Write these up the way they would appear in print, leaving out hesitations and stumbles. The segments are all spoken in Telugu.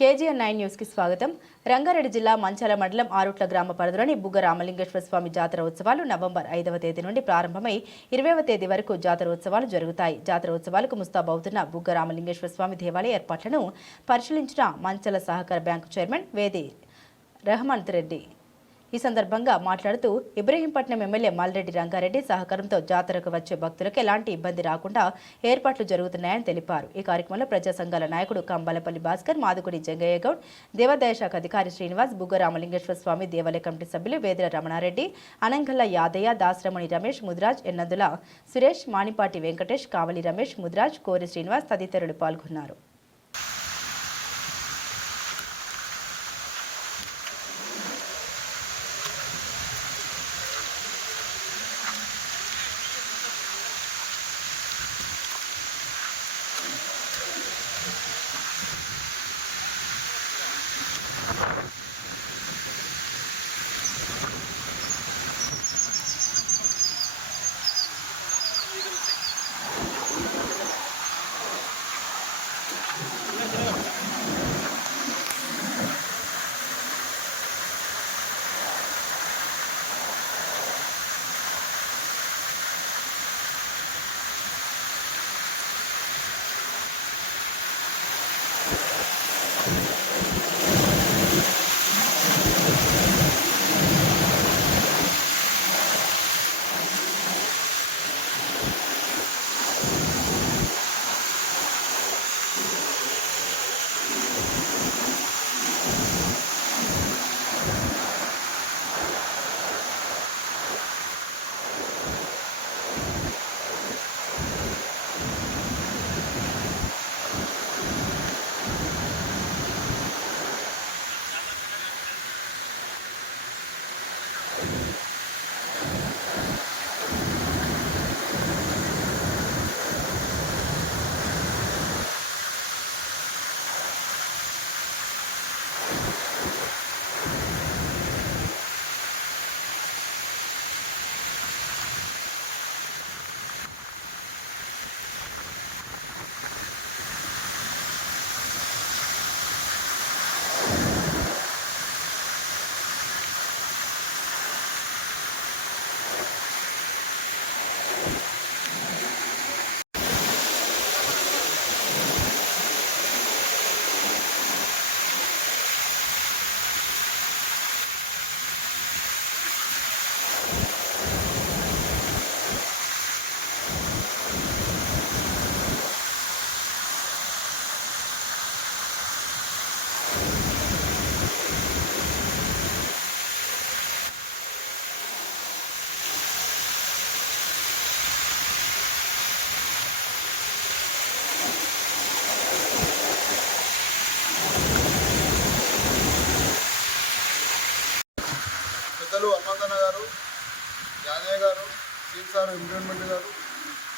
KGN 9 న్యూస్ కి స్వాగతం. రంగారెడ్డి జిల్లా మంచాల మండలం ఆరుట్ల గ్రామ పరిధిలోని బుగ్గ రామలింగేశ్వర స్వామి జాతర ఉత్సవాలు నవంబర్ 5వ తేదీ నుండి ప్రారంభమై 20వ తేదీ వరకు జాతర ఉత్సవాలు జరుగుతాయి. జాతర ఉత్సవాలకు ముస్తాబవుతున్న బుగ్గ రామలింగేశ్వర స్వామి దేవాలయ ఏర్పాట్లను పరిశీలించిన మంచాల సహకార బ్యాంకు చైర్మన్ వేది రహమంత్ రెడ్డి ఈ సందర్భంగా మాట్లాడుతూ ఇబ్రహీంపట్నం ఎమ్మెల్యే మల్రెడ్డి రంగారెడ్డి సహకారంతో జాతరకు వచ్చే భక్తులకు ఎలాంటి ఇబ్బంది రాకుండా ఏర్పాట్లు జరుగుతున్నాయని తెలిపారు. ఈ కార్యక్రమంలో ప్రజా సంఘాల నాయకుడు కంబాలపల్లి భాస్కర్, మాదుగుడి జంగయ్య గౌడ్, దేవాదాయ శాఖ అధికారి శ్రీనివాస్, బుగ్గ రామలింగేశ్వర స్వామి దేవాలయ కమిటీ సభ్యులు వేదిర రమణారెడ్డి, అనంగల్ల యాదయ్య, దాసరమణి రమేష్, ముదిరాజ్, ఎన్నందుల సురేష్, మానిపాటి వెంకటేష్, కావలి రమేష్, ముదిరాజ్, కోరి శ్రీనివాస్ తదితరులు పాల్గొన్నారు. పెద్దలు హనుమంతన్న గారు, యాదయ్య గారు, సీన్ సార్, ఎంప్లాయ్మెంట్ గారు,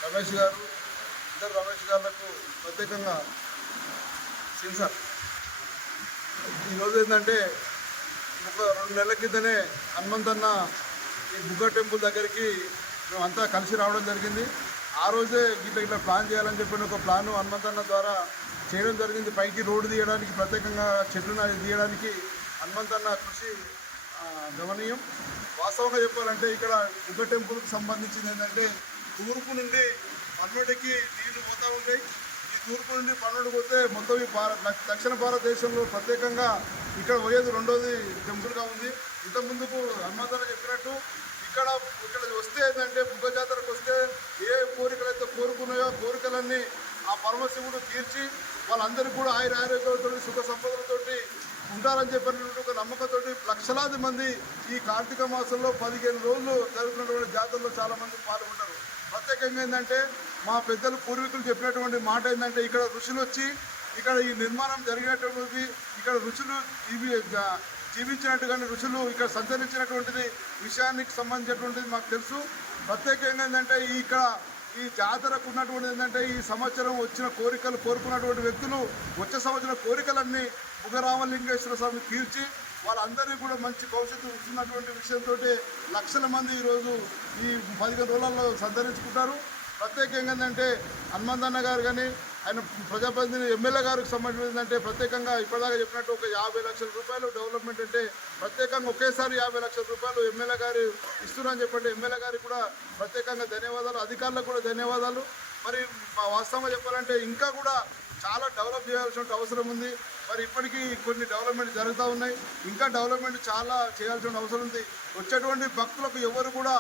రమేష్ గారు, ఇద్దరు రమేష్ గారులకు ప్రత్యేకంగా సీన్ సార్. ఈరోజు ఏంటంటే ఒక 2 నెలల క్రితమే హనుమంతన్న ఈ బుగ్గ టెంపుల్ దగ్గరికి మేమంతా కలిసి రావడం జరిగింది. ఆ రోజే ఇట్లా ప్లాన్ చేయాలని చెప్పిన ఒక ప్లాను హనుమంతన్న ద్వారా చేయడం జరిగింది. పైకి రోడ్డు తీయడానికి, ప్రత్యేకంగా చెట్లు తీయడానికి హనుమంతన్న కృషి గమనీయం. వాస్తవంగా చెప్పాలంటే ఇక్కడ బుగ్గ టెంపుల్కి సంబంధించింది ఏంటంటే తూర్పు నుండి పన్నోటికి నీళ్లు పోతూ ఉంటాయి. ఈ తూర్పు నుండి పన్నోటికి పోతే మొత్తం ఈ దక్షిణ భారతదేశంలో ప్రత్యేకంగా ఇక్కడ పోయేది రెండోది టెంపుల్గా ఉంది. ఇంత ముందుకు హనుమంతన్న చెప్పినట్టు ఇక్కడ వస్తే ఏంటంటే బుగ్గ జాతరకు వస్తే ఏ కోరికలైతే కోరుకున్నాయో కోరికలన్నీ ఆ పరమశివుడు తీర్చి వాళ్ళందరికీ కూడా ఆరోగ్యాలతో సుఖ సంపదలతోటి ఉంటారని చెప్పినటువంటి ఒక నమ్మకంతో లక్షలాది మంది ఈ కార్తీక మాసంలో 15 రోజులు జరుగుతున్నటువంటి జాతరలో చాలామంది పాల్గొంటారు. ప్రత్యేకంగా ఏంటంటే మా పెద్దలు పూర్వీకులు చెప్పినటువంటి మాట ఏంటంటే ఇక్కడ ఋషులు వచ్చి ఇక్కడ ఈ నిర్మాణం జరిగినటువంటిది, ఇక్కడ ఋషులు జీవించినట్టుగానే ఋషులు ఇక్కడ సంచరించినటువంటిది విషయానికి సంబంధించినటువంటిది మాకు తెలుసు. ప్రత్యేకంగా ఏంటంటే ఇక్కడ ఈ జాతరకు ఉన్నటువంటి ఏంటంటే ఈ సంవత్సరం వచ్చిన కోరికలు కోరుకున్నటువంటి వ్యక్తులు వచ్చే సంవత్సరం కోరికలన్నీ బుగ్గ రామలింగేశ్వర స్వామి తీర్చి వాళ్ళందరినీ కూడా మంచి భవిష్యత్తు ఇస్తున్నటువంటి విషయంతో లక్షల మంది ఈరోజు ఈ 15 రోజులలో సంతరించుకుంటారు. ప్రత్యేకంగా ఏంటంటే హనుమంతన్న గారు కానీ ఆయన ప్రజాప్రతినిధి ఎమ్మెల్యే గారికి సంబంధించిందంటే ప్రత్యేకంగా ఇప్పటిదాకా చెప్పినట్టు ఒక 50 లక్షల రూపాయలు డెవలప్మెంట్ అంటే ప్రత్యేకంగా ఒకేసారి 50 లక్షల రూపాయలు ఎమ్మెల్యే గారు ఇస్తున్నారని చెప్పండి. ఎమ్మెల్యే గారికి కూడా ప్రత్యేకంగా ధన్యవాదాలు, అధికారులకు కూడా ధన్యవాదాలు. మరి వాస్తవంగా చెప్పాలంటే ఇంకా కూడా చాలా డెవలప్ చేయాల్సిన అవసరం ఉంది. మరి ఇప్పటికీ కొన్ని డెవలప్మెంట్ జరుగుతూ ఉన్నాయి, ఇంకా డెవలప్మెంట్ చాలా చేయాల్సిన అవసరం ఉంది. వచ్చేటువంటి భక్తులకు ఎవరు కూడా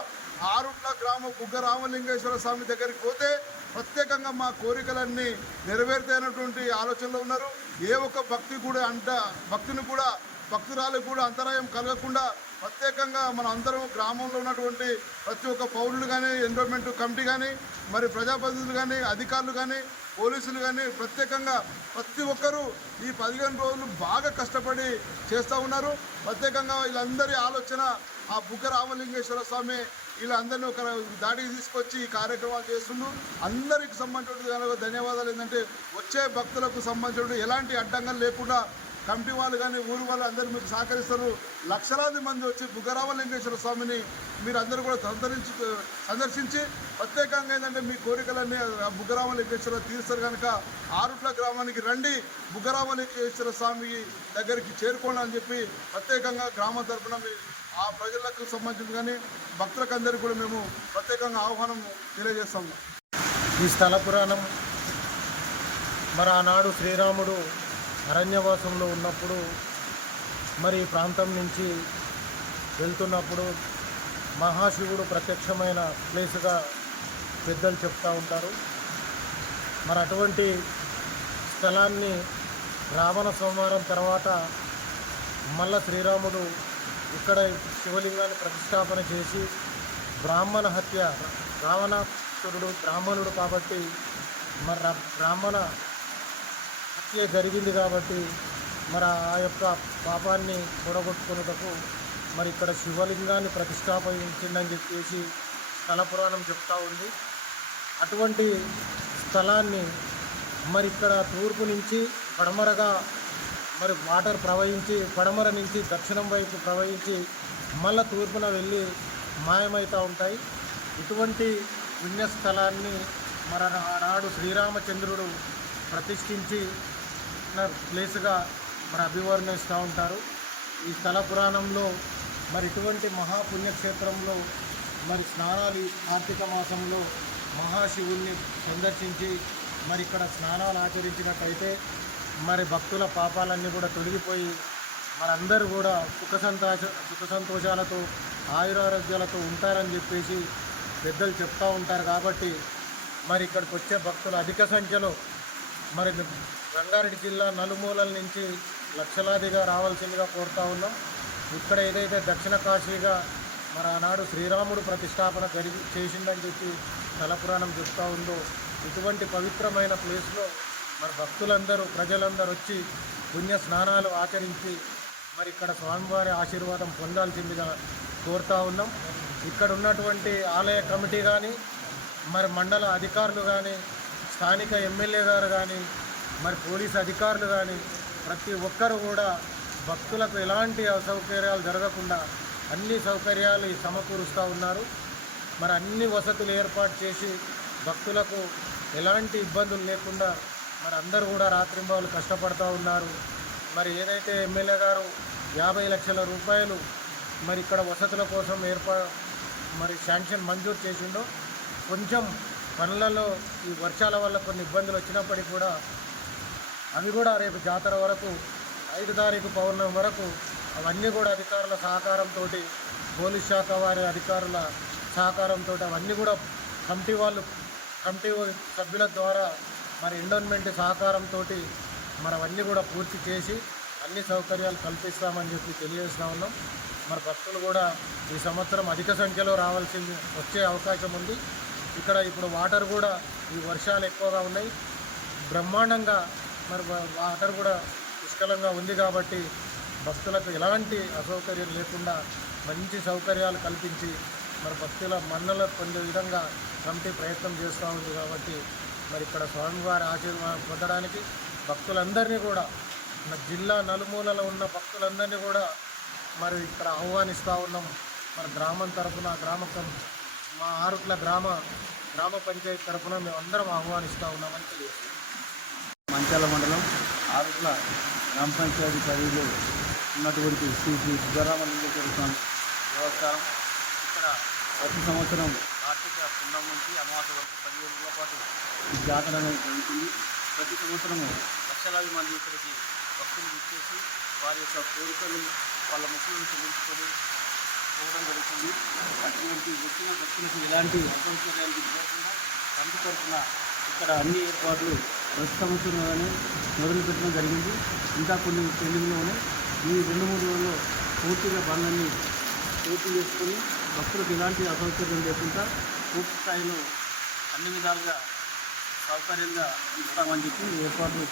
ఆరుట్ల గ్రామం బుగ్గ రామలింగేశ్వర స్వామి దగ్గరికి పోతే ప్రత్యేకంగా మా కోరికలన్నీ నెరవేరుతాయన్నటువంటి ఆలోచనలో ఉన్నారు. ఏ ఒక్క భక్తురాలకు కూడా అంతరాయం కలగకుండా ప్రత్యేకంగా మన అందరం గ్రామంలో ఉన్నటువంటి ప్రతి ఒక్క పౌరులు కానీ, ఎన్విరాన్మెంట్ కమిటీ కానీ, మరి ప్రజాప్రతినిధులు కానీ, అధికారులు కానీ, పోలీసులు కానీ ప్రత్యేకంగా ప్రతి ఒక్కరూ ఈ 15 రోజులు బాగా కష్టపడి చేస్తూ ఉన్నారు. ప్రత్యేకంగా వీళ్ళందరి ఆలోచన ఆ బుగ్గ రామలింగేశ్వర స్వామి వీళ్ళందరినీ ఒక దాడికి తీసుకొచ్చి ఈ కార్యక్రమాలు చేస్తుండ్రు. అందరికి సంబంధించిన ధన్యవాదాలు. ఏంటంటే వచ్చే భక్తులకు సంబంధించిన ఎలాంటి అడ్డంగా లేకుండా కమిటీ వాళ్ళు కానీ ఊరు వాళ్ళు అందరూ మీకు సహకరిస్తారు. లక్షలాది మంది వచ్చి బుగ్గ రామలింగేశ్వర స్వామిని మీరు అందరూ కూడా సందర్శించి ప్రత్యేకంగా ఏంటంటే మీ కోరికలన్నీ బుగ్గ రామలింగేశ్వర తీరుస్తారు కనుక ఆరుట్ల గ్రామానికి రండి, బుగ్గ రామలింగేశ్వర స్వామి దగ్గరికి చేరుకోండి అని చెప్పి ప్రత్యేకంగా గ్రామం తరఫున ఆ ప్రజలకు సంబంధించి కానీ భక్తులకు అందరికీ కూడా మేము ప్రత్యేకంగా ఆహ్వానం తెలియజేస్తాము. ఈ స్థల పురాణం మరి ఆనాడు శ్రీరాముడు అరణ్యవాసంలో ఉన్నప్పుడు మరి ఈ ప్రాంతం నుంచి వెళ్తున్నప్పుడు మహాశివుడు ప్రత్యక్షమైన ప్లేసుగా పెద్దలు చెప్తూ ఉంటారు. మరి అటువంటి స్థలాన్ని రావణ సంహారం తర్వాత మళ్ళా శ్రీరాముడు ఇక్కడ శివలింగాన్ని ప్రతిష్టాపన చేసి బ్రాహ్మణ హత్య, రావణాసురుడు బ్రాహ్మణుడు కాబట్టి మరి బ్రాహ్మణ హత్య జరిగింది కాబట్టి మరి ఆ యొక్క పాపాన్ని కూడగొట్టుకున్నటకు మరి ఇక్కడ శివలింగాన్ని ప్రతిష్టాపించిందని చెప్పేసి స్థల పురాణం చెప్తూ ఉంది. అటువంటి స్థలాన్ని మరి ఇక్కడ తూర్పు నుంచి పడమరగా మరి వాటర్ ప్రవహించి పడమర నుంచి దక్షిణం వైపు ప్రవహించి మళ్ళా తూర్పున వెళ్ళి మాయమవుతూ ఉంటాయి. ఇటువంటి పుణ్యస్థలాన్ని మరి ఆనాడు శ్రీరామచంద్రుడు ప్రతిష్ఠించి ప్లేసుగా మరి అభివర్ణిస్తూ ఉంటారు. ఈ స్థల పురాణంలో మరి ఇటువంటి మహాపుణ్యక్షేత్రంలో మరి స్నానాలు కార్తీక మాసంలో మహాశివుణ్ణి సందర్శించి మరి ఇక్కడ స్నానాలు ఆచరించినట్టయితే మరి భక్తుల పాపాలన్నీ కూడా తొలగిపోయి మనందరూ కూడా సుఖ సంతోషాలతో ఆయురారోగ్యాలతో ఉంటారని చెప్పేసి పెద్దలు చెప్తూ ఉంటారు. కాబట్టి మరి ఇక్కడికి వచ్చే భక్తులు అధిక సంఖ్యలో మరి రంగారెడ్డి జిల్లా నలుమూలల నుంచి లక్షలాదిగా రావాల్సిందిగా కోరుతూ ఉన్నాం. ఇక్కడ ఏదైతే దక్షిణ కాశీగా మరి ఆనాడు శ్రీరాముడు ప్రతిష్టాపన చేసిందని చెప్పి స్థలపురాణం చెప్తూ ఉందో ఇటువంటి పవిత్రమైన ప్లేస్లో మరి భక్తులందరూ ప్రజలందరూ వచ్చి పుణ్య స్నానాలు ఆచరించి మరి ఇక్కడ స్వామివారి ఆశీర్వాదం పొందాల్సిందిగా కోరుతూ ఉన్నాం. ఇక్కడ ఉన్నటువంటి ఆలయ కమిటీ కానీ మరి మండల అధికారులు కానీ స్థానిక ఎమ్మెల్యే గారు కానీ మరి పోలీసు అధికారులు కానీ ప్రతి ఒక్కరు కూడా భక్తులకు ఎలాంటి అసౌకర్యాలు జరగకుండా అన్ని సౌకర్యాలు సమకూరుస్తూ ఉన్నారు. మరి అన్ని వసతులు ఏర్పాటు చేసి భక్తులకు ఎలాంటి ఇబ్బందులు లేకుండా మరి అందరూ కూడా రాత్రింబావులు కష్టపడుతూ ఉన్నారు. మరి ఏదైతే ఎమ్మెల్యే గారు 50 లక్షల రూపాయలు మరి ఇక్కడ వసతుల కోసం మరి శాంక్షన్ మంజూరు చేసిండో కొంచెం పనులలో ఈ వర్షాల వల్ల కొన్ని ఇబ్బందులు వచ్చినప్పటికీ కూడా అవి కూడా రేపు జాతర వరకు 5 తారీఖు పౌర్ణమి వరకు అవన్నీ కూడా అధికారుల సహకారంతో పోలీస్ శాఖ వారి అధికారుల సహకారంతో అవన్నీ కూడా కమిటీ సభ్యుల ద్వారా మరి ఎండోన్మెంట్ సహకారంతో మరి అవన్నీ కూడా పూర్తి చేసి అన్ని సౌకర్యాలు కల్పిస్తామని చెప్పి తెలియజేస్తూ ఉన్నాం. మరి భక్తులు కూడా ఈ సంవత్సరం అధిక సంఖ్యలో వచ్చే అవకాశం ఉంది. ఇక్కడ ఇప్పుడు వాటర్ కూడా ఈ వర్షాలు ఎక్కువగా ఉన్నాయి, బ్రహ్మాండంగా మరి వాటర్ కూడా పుష్కలంగా ఉంది కాబట్టి భక్తులకు ఎలాంటి అసౌకర్యం లేకుండా మంచి సౌకర్యాలు కల్పించి మరి భక్తుల మన్నలు పొందే విధంగా కమిటీ ప్రయత్నం చేస్తూ ఉంది. కాబట్టి మరి ఇక్కడ స్వామివారి ఆశీర్వాదం పొందడానికి భక్తులందరినీ కూడా జిల్లా నలుమూలలో ఉన్న భక్తులందరినీ కూడా మరి ఇక్కడ ఆహ్వానిస్తూ ఉన్నాం. మరి గ్రామం తరఫున మా ఆరుట్ల గ్రామ పంచాయతీ తరఫున మేము అందరం ఆహ్వానిస్తూ ఉన్నామని తెలియజేస్తాం. మంచాల మండలం ఆరుట్ల గ్రామ పంచాయతీ పరిధిలో ఉన్నటువంటి శ్రీ శ్రీ బుగ్గరామలింగేశ్వర స్వామి దేవస్థానం. ఇక్కడ ప్రతి సంవత్సరం కార్తీక పున్నం నుంచి అమావాస్య వరకు 15 రోజుల పాటు ఈ జాతర అనేది జరుగుతుంది. ప్రతి సంవత్సరము లక్షలాది మంది ఇక్కడికి భక్తులు ఇచ్చేసి వారి యొక్క కోరికలు వాళ్ళ ముఖ్యులను చెల్లించుకొని పోవడం జరుగుతుంది. అటువంటి వచ్చిన భక్తులకు ఎలాంటి అసౌకర్యాలు లేకుండా కంటి తరఫున ఇక్కడ అన్ని ఏర్పాట్లు ప్రతి సంవత్సరంలోనే మొదలుపెట్టడం జరిగింది. ఇంకా కొన్ని పెళ్లిలోనే ఈ 2-3 రోజుల్లో పూర్తిగా పనులన్నీ పూర్తి చేసుకొని భక్తులకు ఎలాంటి అసౌకర్యం లేకుండా పూర్తి స్థాయిలో అన్ని విధాలుగా సౌకర్యంగా ఇస్తామని చెప్పి ఏర్పాట్లు